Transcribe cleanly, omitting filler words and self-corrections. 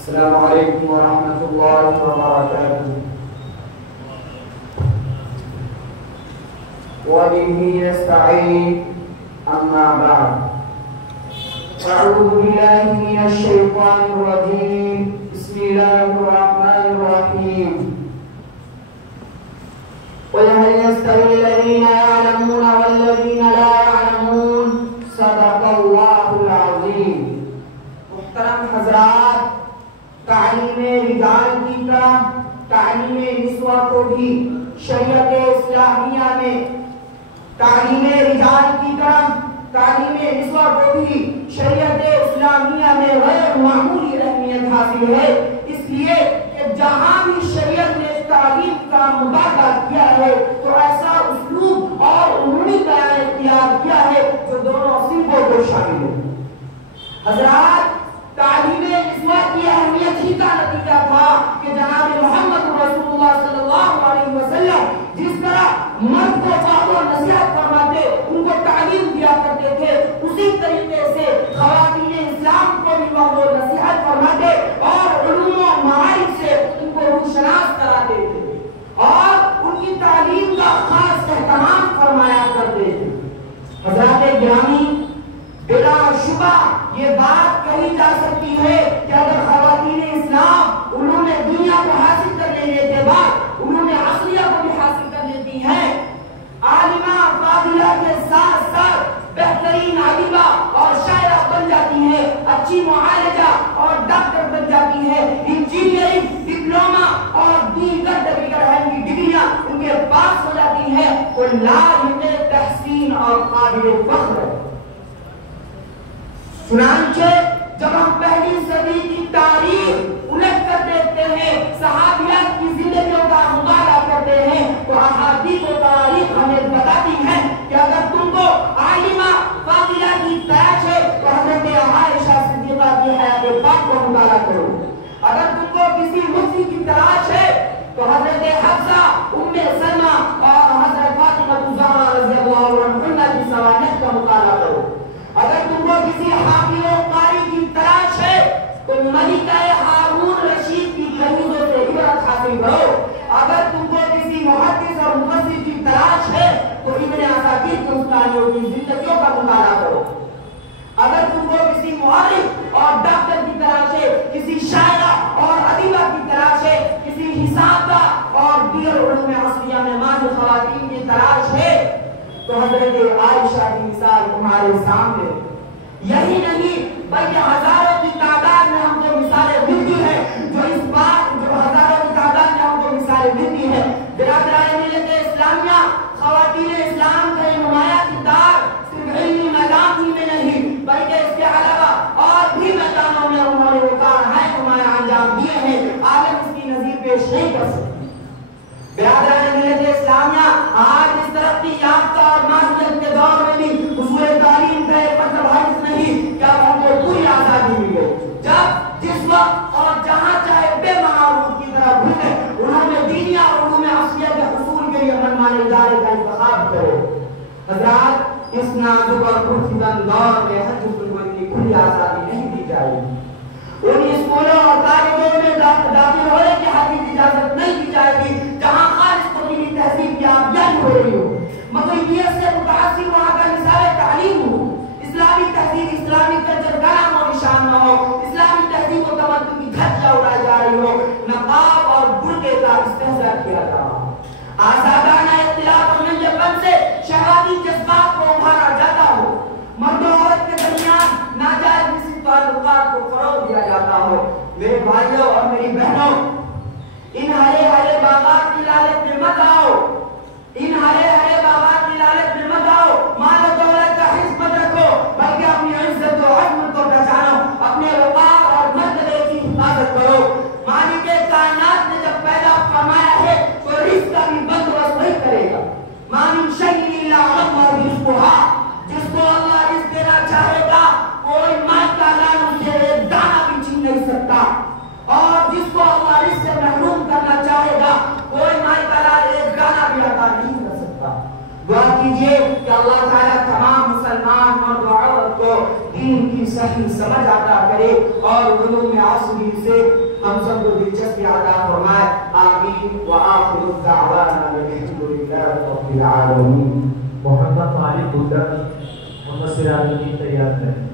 السلام علیکم ورحمۃ اللہ وبرکاتہ. وبه نستعين. أما بعد، أعوذ بالله من الشيطان الرجيم. بسم الله الرحمن الرحيم. قل هل يستوي الذين يعلمون والذين لا يعلمون؟ صدق الله العظيم. محترم حضرات، تعلیم رجال کی طرح تعلیم نسواں کو بھی شریعت اسلامیہ میں تعلیم رجال کی طرح تعلیم نسواں کو بھی شریعت اسلامیہ میں غیر معمولی اہمیت حاصل ہے، اس لیے کہ جہاں بھی شریعت نے تعلیم کا مطالبہ کیا ہے تو ایسا اسلوب اور عمومی بیان اختیار کیا ہے جو دونوں صنفوں کو شامل ہے. حضرات، تعلیم نسواں کی اہمیت ہی کا نتیجہ تھا کہ جناب محمد رسول اللہ صلی اللہ علیہ وسلم جس طرح مرد کو وعظ و نصیحت فرماتے ان کو تعلیم دیا کرتے تھے، اسی طریقے سے خواتین اسلام کو بھی وعظ و نصیحت فرماتے اور علوم و معارف سے ان کو روشناس کراتے تھے اور ان کی تعلیم کا خاص اہتمام فرمایا کرتے تھے. حضرات گرامی، بلا شبہ یہ بات کہی جا سکتی ہے کہ اگر خواتین اسلام علوم دنیا کو حاصل کر لینے کے بعد علوم عقلیہ کو بھی حاصل کر لیتی ہیں، عالمہ فاضلہ کے ساتھ ساتھ بہترین عالمہ اور شاعرہ بن جاتی ہیں، اچھی معالجہ اور ڈاکٹر بن جاتی ہیں، انجینئرنگ، ڈپلوما اور دیگر ڈگریاں ان کے پاس ہو جاتی ہیں، وہ لازم تحسین اور قابل فخر ہے. چنانچہ جب ہم پہلی صدی کی تاریخ الٹ کر دیکھتے ہیں، صحابیات کی زندگیوں کا مطالعہ کرتے ہیں تو احادیث و تاریخ ہمیں بتاتی ہیں کہ اگر تم کو عالمہ فاضلہ کی تلاش ہے تو حضرت عائشہ صدیقہ کی حیات پاک کو مطالعہ کرو. اگر تم کو کسی مفتی کی تلاش ہے تو حضرت حفصہ، ام سلمہ اور حضرت فاطمہ الزہرا رضی اللہ عنہا کی سوانح کا مطالعہ کرو. اگر تم کو کسی حافظ و قاری کی تلاش ہے تو ملکہ ہارون رشید کی کنیزوں سے عبرت حاصل کرو. اگر تم کو کسی محدث اور مفسر کی تلاش ہے تو ابن عساکر کے استادوں کی زندگیوں کا مطالعہ کرو. اگر تم کو کسی مورخ اور ڈاکٹر کی تلاش ہے، کسی شاعرہ اور ادیبہ کی تلاش ہے، کسی حسابدہ اور دیگر علوم عصریہ میں ماہر خواتین کی تلاش ہے تو حضرت عائشہ کی مثال تمہارے سامنے. یہی نہیں بلکہ ہزاروں کی تعداد میں ہم کو مثالیں ملتی ہیں جو اس بات جو ہزاروں کی تعداد میں ہم کو مثالیں ملتی ہیں. برادران ملت اسلامیہ، خواتین اسلام کا یہ نمایاں کردار صرف علمی میدان ہی میں نہیں بلکہ اس کے علاوہ اور بھی میدانوں میں انہوں نے وہ کارہائے نمایاں انجام دیے ہیں، عالم اس کی نظیر پیش نہیں کر سکتی. برادران ملت اسلامیہ، آج اس ترقی یافتہ اور معاشرت کے دور میں بھی حصول تعلیم کا ایک مطلب حرف نہیں کہ اب ہم کو پوری آزادی مل گئی. جب جس وقت اور جہاں چاہے بے معروف کی طرف بھولے علوم دینیا اور علوم عصریہ کے حصول کے لیے منمانے ادارے کا انتخاب کرو. حضرات، اس نازک اور پرفتن دور میں ہر جسم کو اتنی کھلی آزادی نہیں دی جائے گی. ان اسکولوں اور کالجوں میں داخل ہونے کی حقیقی اجازت نہیں دی جائے گی جہاں خالص قدیمی تہذیب کی آبیاری ہو رہی ہو، مغربیت سے متاثر وہاں کا نثار تعلیم ہو، اسلامی تہذیب اسلامی کلچر کا نام و نشان نہ ہو، اسلامی تہذیب و تمدن کی دھجیاں اڑائی جا رہی ہو، نقاب اور برقعے کا استحضاء کیا جا رہا ہو، آزادانہ اختلاف اور ننگے پن سے شہوانی جذبات کو ابھارا جاتا ہو، مرد و عورت کے درمیان ناجائز جنسی تعلقات کو فروغ دیا جاتا ہو. میرے بھائیوں اور میری بہنوں، ان ہرے ہرے باغات کی لالچ میں مت آؤ، ان ہرے ہرے باغات کی لالچ میں مت آؤ. مال و دولت کا حرص مت رکھو بلکہ اپنی عزت و عظمت کو پہچانو، اپنے وقار اور مرتبے کی حفاظت کرو. مالک کائنات نے جب پیدا فرمایا ہے تو رزق کا بھی بندوبست وہی کرے گا. ما من شیء الا وله رزقها، جس کو اللہ رزق دینا چاہے گا کوئی مال کا لال اسے ایک دانہ بھی چھین نہیں سکتا، اور جس کو اللہ رزق سے محروم کرنا چاہے گا کوئی مال کا لال ایک دانہ بھی عطا نہیں کر سکتا. دعا کیجئے کہ اللہ تعالیٰ تمام مسلمان مرد و عورت کو دین کی صحیح سمجھ عطا کرے اور علوم عصری سے ہم سب کو دلچسپی عطا فرمائے. آمین. وآخر الدعوانا الحمدللہ رب العالمین. محمد مالک گڈا محمد سراج الدین تیار کریں.